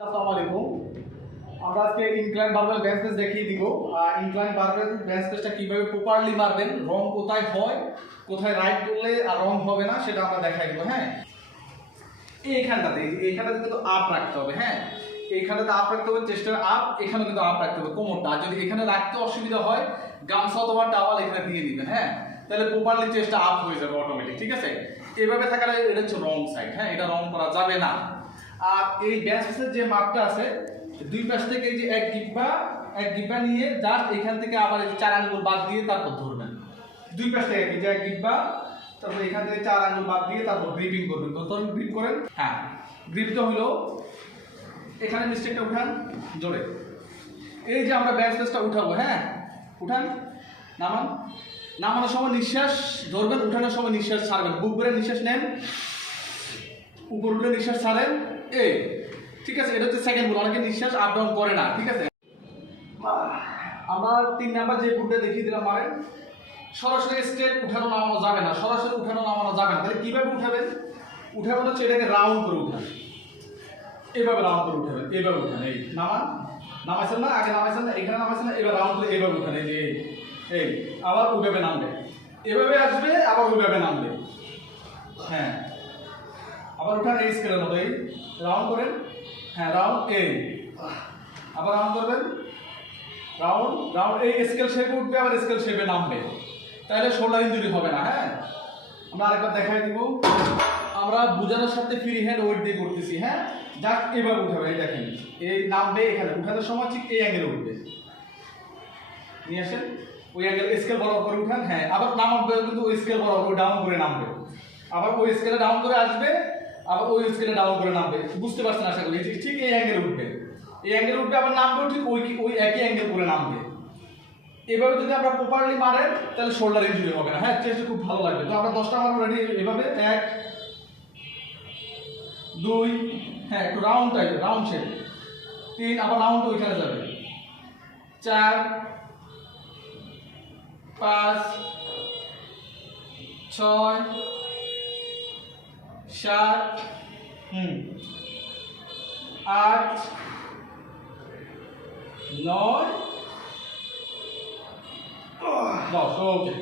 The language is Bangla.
আসসালামু আলাইকুম। আমরা আজকে ইনক্লাইন বারবেল বেঞ্চ প্রেস দেখিয়ে দিব। ইনক্লাইন বারবেল বেঞ্চ প্রেসটা কিভাবে প্রপারলি মারবেন, রং কোথায় হয়, কোথায় রাইট করলে আর রং হবে না সেটা আমরা দেখাই দিব। হ্যাঁ, এইখানটাতে কিন্তু আপ রাখতে হবে। হ্যাঁ, এইখানটাতে আপ রাখতে হবে, চেস্টের আপ, এখানে কিন্তু আপ রাখতে হবে কোমরটা। আর যদি এখানে রাখতে অসুবিধা হয় গামছা অথবা টাওয়াল এখানে দিয়ে দিবেন। হ্যাঁ, তাহলে প্রপারলি চেস্টটা আপ হয়ে যাবে অটোমেটিক। ঠিক আছে, এভাবে থাকার এটা হচ্ছে রং সাইড। হ্যাঁ, এটা রং করা যাবে না। আর এই বেঞ্চ প্রেসের যে মাপটা আছে, দুই পাশ থেকে এই যে এক গিব্বা নিয়ে জাস্ট এখান থেকে আবার এই 4 আঙ্গুল বাদ দিয়ে তারপর ধরবেন। দুই পাশ থেকে এই যে এক গিব্বা, তারপর এখান থেকে 4 আঙ্গুল বাদ দিয়ে তারপর গ্রিপিং করবেন। তখন গ্রিপ করেন। হ্যাঁ, গ্রিপটা হলো এখানে মিস্টেকটা উঠান জোরে। এই যে আমরা বেঞ্চ প্রেসটা উঠাবো। হ্যাঁ, উঠান, নামান। নামানোর সময় নিঃশ্বাস ধরবেন, উঠানোর সময় নিঃশ্বাস ছাড়বেন। বুক ভরে নিঃশ্বাস নেন, উপর উঠে নিঃশ্বাস ছাড়েন। এই ঠিক আছে, এটা হচ্ছে সেকেন্ড রুল। অনেকে নিঃশ্বাস আপ ডাউন করে না। ঠিক আছে, আমরা 3 নাম্বার যে রুলটা দেখিয়ে দিলাম, মারেন। সরাসরি স্ট্রেট উঠানো নামানো যাবে না, সরাসরি উঠানো নামানো যাবে না। তাহলে কিভাবে উঠাবেন? উঠাবেন হচ্ছে এটাকে রাউন্ড করে উঠান। এইভাবে রাউন্ড করে উঠাবেন, এইভাবে উঠান। এই নামান, নামাইছেন না, আগে নামাইছেন না, এখানে নামাইছেন না, এবার রাউন্ড করে এইভাবে উঠান। এই যে এই আবার ওইভাবে নামবে, এভাবে আসবে, আবার ওইভাবে নামবে। হ্যাঁ, আবার উঠান এই স্কেলের মতো, এই রাউন্ড করেন। হ্যাঁ, রাউন্ড, এই আবার রাউন্ড করবেন, রাউন্ড রাউন্ড, এই স্কেল শেপে উঠবে, আবার স্কেল শেপে নামবে। তাহলে শোল্ডার ইনজুরি হবে না। হ্যাঁ, আমরা আরেকবার দেখাই দিব। আমরা বোঝানোর সাথে ফ্রি হ্যান্ড ওয়েট দিয়ে করতেছি। হ্যাঁ, জাস্ট এভাবে উঠাবে। এই দেখেন, এই নামবে, এখানে উঠানোর সময় ঠিক এই অ্যাঙ্গেলে উঠবে। নিয়ে আসেন, ওই অ্যাঙ্গেল স্কেল বরাবর করে উঠান। হ্যাঁ, আবার নামাবে কিন্তু ওই স্কেল বরাবর ডাউন করে নামবে, আবার ওই স্কেলে ডাউন করে আসবে, আবার ওই স্কেলে ডাউন করে নামবে। বুঝতে পারছেন আশা করি? ঠিক এই অ্যাঙ্গেলে উঠবে, এই অ্যাঙ্গেলে উঠবে, আবার নামবেও ঠিক ওই একই অ্যাঙ্গেল করে নামবে। এভাবে যদি আমরা প্রপারলি মারেন তাহলে শোল্ডার ইনজুরি হবে না। হ্যাঁ, চেস্টে খুব ভালো লাগবে। তো আমরা 10টা মারব রেডি। এভাবে 1 2, হ্যাঁ একটু রাউন্ড টাইপ, রাউন্ড শেপ। 3, আবার রাউন্ড ওইখানে যাবে। 4 5 6 7 8 9 10। ওকে।